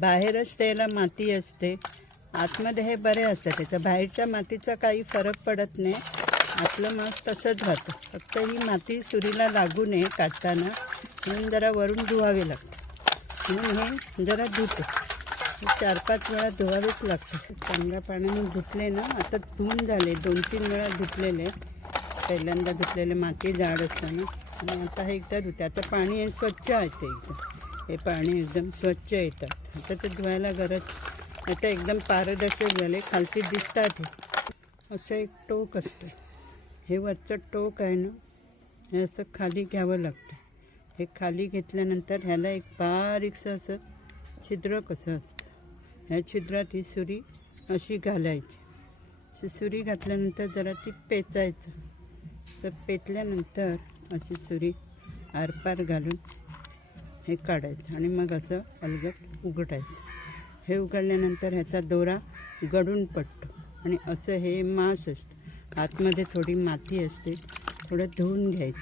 बाहेरच त्याला माती असते, आतमध्ये हे बरे असतात. त्याच्या बाहेरच्या मातीचा काही फरक पडत नाही. आपलं मांस तसंच राहतं. फक्त ही माती सुरीला लागू नये काढताना म्हणून जरा वरून धुवावे लागते. म्हणून हे जरा धुते. 4-5 वेळा धुवावेच लागतं. चांगल्या पाण्याने धुतले ना, आता धुवून झाले. 2-3 वेळा धुतलेले. पहिल्यांदा धुतलेले माती जाड असताना, आणि आता हे एकदा धुते. आता पाणी स्वच्छ आहे ते एकदम. हे पाणी एकदम स्वच्छ येतात. आता ते धुवायला गरज. आता एकदम पारदर्शक झाले. खालती दिसतात. हे असं एक टोक असतं. हे वरचं टोक आहे ना, हे असं खाली घ्यावं लागतं. हे खाली घेतल्यानंतर ह्याला एक बारीकसं असं छिद्र कसं असतं. ह्या छिद्रात ही सुरी अशी घालायची. सुरी घातल्यानंतर जरा ती पेचायचं. तर पेचल्यानंतर अशी सुरी आरपार घालून हे काढायचं आणि मग असं अलगद उघडायचं. हे उघडल्यानंतर ह्याचा दोरा गडून पडतो आणि असं हे मांस असतं. आतमध्ये थोडी माती असते, थोडं धुवून घ्यायचं.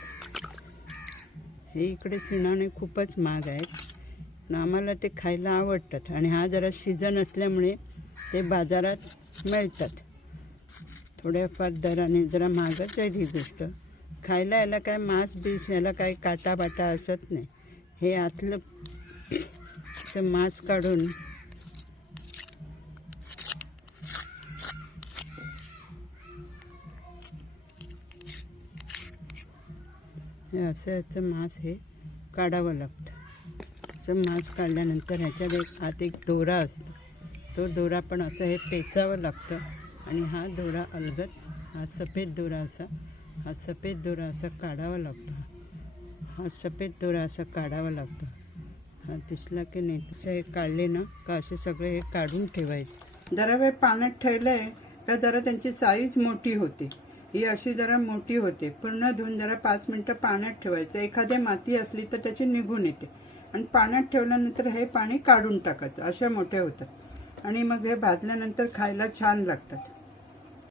हे इकडे सिणाने खूपच महाग आहेत. आम्हाला ते खायला आवडतात आणि हा जरा सीझन असल्यामुळे ते बाजारात मिळतात. थोड्याफार दराने जरा महागच आहे ही गोष्ट. खायला याला काय मांस बीस याला काही काटा बाटा असत नाही. हे आतलं असं मांस काढून हे असं याचं मांस हे काढावं लागतं. असं मांस काढल्यानंतर ह्याच्यात आत एक दोरा असतो. तो दोरा पण असं हे पेचावं लागतं आणि हा दोरा अलगद, हा सफेद दोरा असा, हा सफेद दोरा असा काढावा लागतो. हा सफेद दोरा असा काढावा लागतो. हा दिसला की नाही, असं हे काढले ना का असे सगळे हे काढून ठेवायचे. जरा वेळ पाण्यात ठेवलं आहे तर जरा त्यांची साईज मोठी होते. ही अशी जरा मोठी होते. पूर्ण धुवून जरा 5 मिनटं पाण्यात ठेवायचं. एखादी माती असली तर त्याची निघून येते. आणि पाण्यात ठेवल्यानंतर हे पाणी काढून टाकायचं. अशा मोठ्या होतात आणि मग हे भाजल्यानंतर खायला छान लागतात.